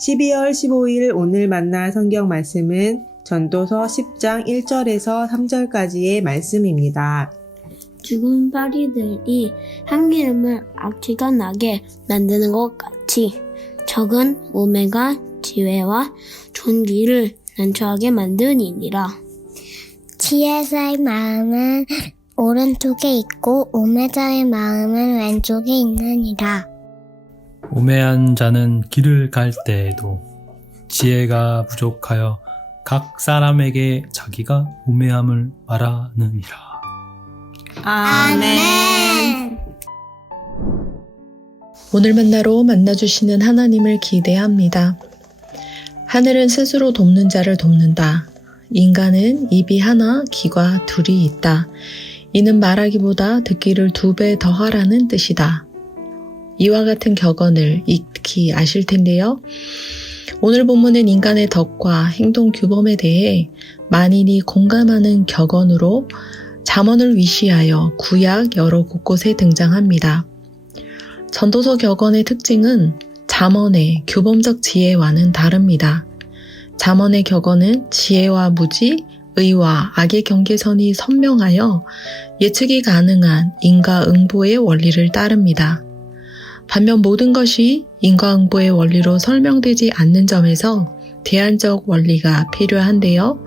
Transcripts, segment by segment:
12월 15일 오늘 만날 성경 말씀은 전도서 10장 1절에서 3절까지의 말씀입니다. 죽은 파리들이 향기름을 악취가 나게 만드는 것 같이 적은 우매가 지혜와 존귀를 난처하게 만드니라. 지혜자의 마음은 오른쪽에 있고 우매자의 마음은 왼쪽에 있느니라. 우매한 자는 길을 갈 때에도 지혜가 부족하여 각 사람에게 자기가 우매함을 말하느니라. 아멘. 오늘 만나로 만나주시는 하나님을 기대합니다. 하늘은 스스로 돕는 자를 돕는다. 인간은 입이 하나, 귀가 둘이 있다. 이는 말하기보다 듣기를 2배 더하라는 뜻이다. 이와 같은 격언을 익히 아실 텐데요. 오늘 본문은 인간의 덕과 행동 규범에 대해 만인이 공감하는 격언으로 잠언을 위시하여 구약 여러 곳곳에 등장합니다. 전도서 격언의 특징은 잠언의 규범적 지혜와는 다릅니다. 잠언의 격언은 지혜와 무지, 의와 악의 경계선이 선명하여 예측이 가능한 인과응보의 원리를 따릅니다. 반면 모든 것이 인과응보의 원리로 설명되지 않는 점에서 대안적 원리가 필요한데요.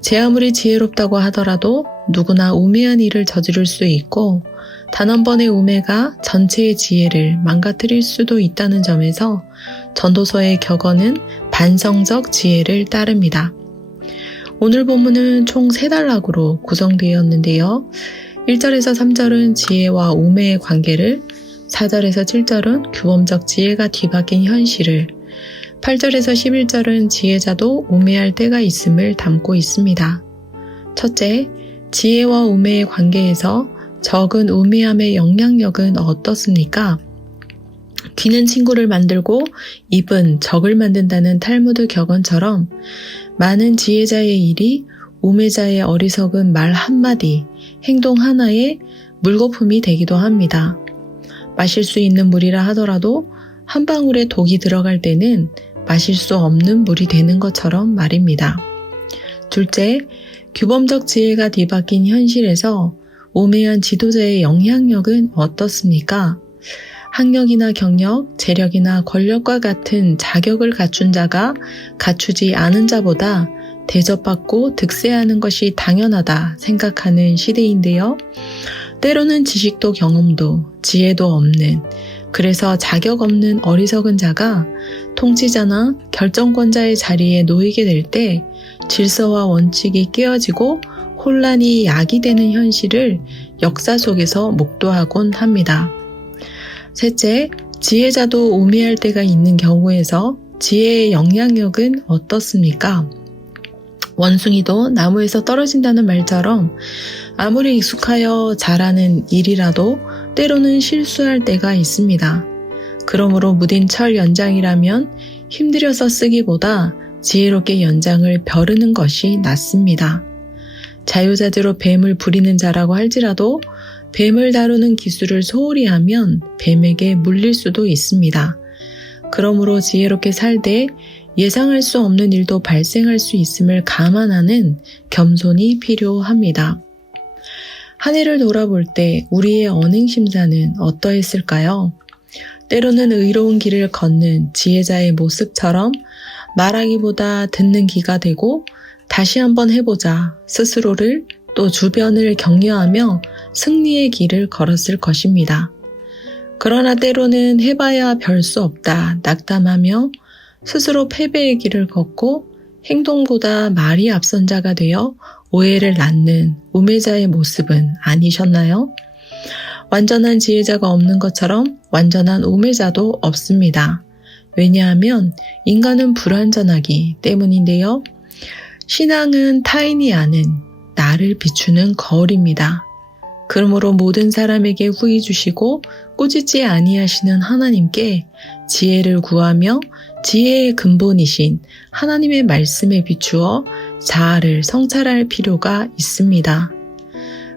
제 아무리 지혜롭다고 하더라도 누구나 우매한 일을 저지를 수 있고 단 한 번의 우매가 전체의 지혜를 망가뜨릴 수도 있다는 점에서 전도서의 격언은 반성적 지혜를 따릅니다. 오늘 본문은 총 3단락으로 구성되었는데요. 1절에서 3절은 지혜와 우매의 관계를, 4절에서 7절은 규범적 지혜가 뒤바뀐 현실을, 8절에서 11절은 지혜자도 우매할 때가 있음을 담고 있습니다. 첫째, 지혜와 우매의 관계에서 적은 우매함의 영향력은 어떻습니까? 귀는 친구를 만들고 입은 적을 만든다는 탈무드 격언처럼 많은 지혜자의 일이 우매자의 어리석은 말 한마디, 행동 하나에 물거품이 되기도 합니다. 마실 수 있는 물이라 하더라도 한 방울의 독이 들어갈 때는 마실 수 없는 물이 되는 것처럼 말입니다. 둘째, 규범적 지혜가 뒤바뀐 현실에서 우매한 지도자의 영향력은 어떻습니까? 학력이나 경력, 재력이나 권력과 같은 자격을 갖춘 자가 갖추지 않은 자보다 대접받고 득세하는 것이 당연하다 생각하는 시대인데요. 때로는 지식도 경험도 지혜도 없는, 그래서 자격 없는 어리석은 자가 통치자나 결정권자의 자리에 놓이게 될 때 질서와 원칙이 깨어지고 혼란이 야기되는 현실을 역사 속에서 목도하곤 합니다. 셋째, 지혜자도 우매할 때가 있는 경우에서 지혜의 영향력은 어떻습니까? 원숭이도 나무에서 떨어진다는 말처럼 아무리 익숙하여 잘하는 일이라도 때로는 실수할 때가 있습니다. 그러므로 무딘 철 연장이라면 힘들여서 쓰기보다 지혜롭게 연장을 벼르는 것이 낫습니다. 자유자재로 뱀을 부리는 자라고 할지라도 뱀을 다루는 기술을 소홀히 하면 뱀에게 물릴 수도 있습니다. 그러므로 지혜롭게 살되 예상할 수 없는 일도 발생할 수 있음을 감안하는 겸손이 필요합니다. 한 해를 돌아볼 때 우리의 언행심사는 어떠했을까요? 때로는 의로운 길을 걷는 지혜자의 모습처럼 말하기보다 듣는 귀가 되고 다시 한번 해보자 스스로를 또 주변을 격려하며 승리의 길을 걸었을 것입니다. 그러나 때로는 해봐야 별 수 없다 낙담하며 스스로 패배의 길을 걷고 행동보다 말이 앞선 자가 되어 오해를 낳는 우매자의 모습은 아니셨나요? 완전한 지혜자가 없는 것처럼 완전한 우매자도 없습니다. 왜냐하면 인간은 불완전하기 때문인데요. 신앙은 타인이 아는 나를 비추는 거울입니다. 그러므로 모든 사람에게 후히 주시고 꾸짖지 아니하시는 하나님께 지혜를 구하며 지혜의 근본이신 하나님의 말씀에 비추어 자아를 성찰할 필요가 있습니다.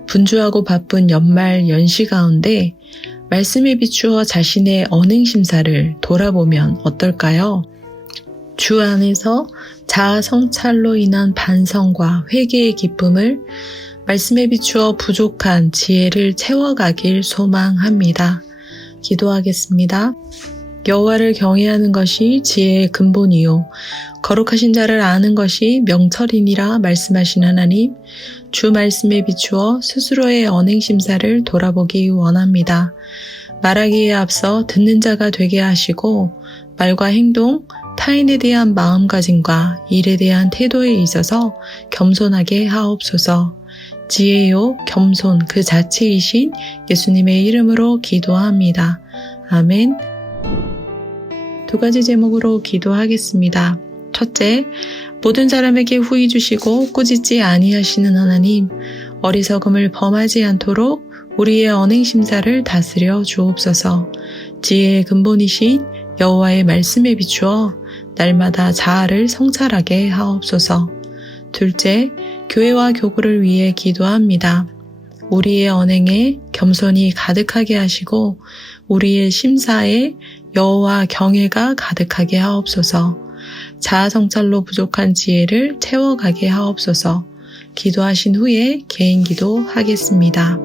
분주하고 바쁜 연말 연시 가운데 말씀에 비추어 자신의 언행심사를 돌아보면 어떨까요? 주 안에서 자아 성찰로 인한 반성과 회개의 기쁨을 말씀에 비추어 부족한 지혜를 채워가길 소망합니다. 기도하겠습니다. 여호와를 경외하는 것이 지혜의 근본이요 거룩하신 자를 아는 것이 명철이니라 말씀하신 하나님, 주 말씀에 비추어 스스로의 언행심사를 돌아보기 원합니다. 말하기에 앞서 듣는 자가 되게 하시고 말과 행동, 타인에 대한 마음가짐과 일에 대한 태도에 있어서 겸손하게 하옵소서. 지혜요 겸손 그 자체이신 예수님의 이름으로 기도합니다. 아멘. 2가지 제목으로 기도하겠습니다. 첫째, 모든 사람에게 후히 주시고 꾸짖지 아니하시는 하나님, 어리석음을 범하지 않도록 우리의 언행심사를 다스려 주옵소서. 지혜의 근본이신 여호와의 말씀에 비추어 날마다 자아를 성찰하게 하옵소서. 둘째, 교회와 교구를 위해 기도합니다. 우리의 언행에 겸손이 가득하게 하시고 우리의 심사에 여호와 경외가 가득하게 하옵소서. 자아 성찰로 부족한 지혜를 채워가게 하옵소서. 기도하신 후에 개인 기도 하겠습니다.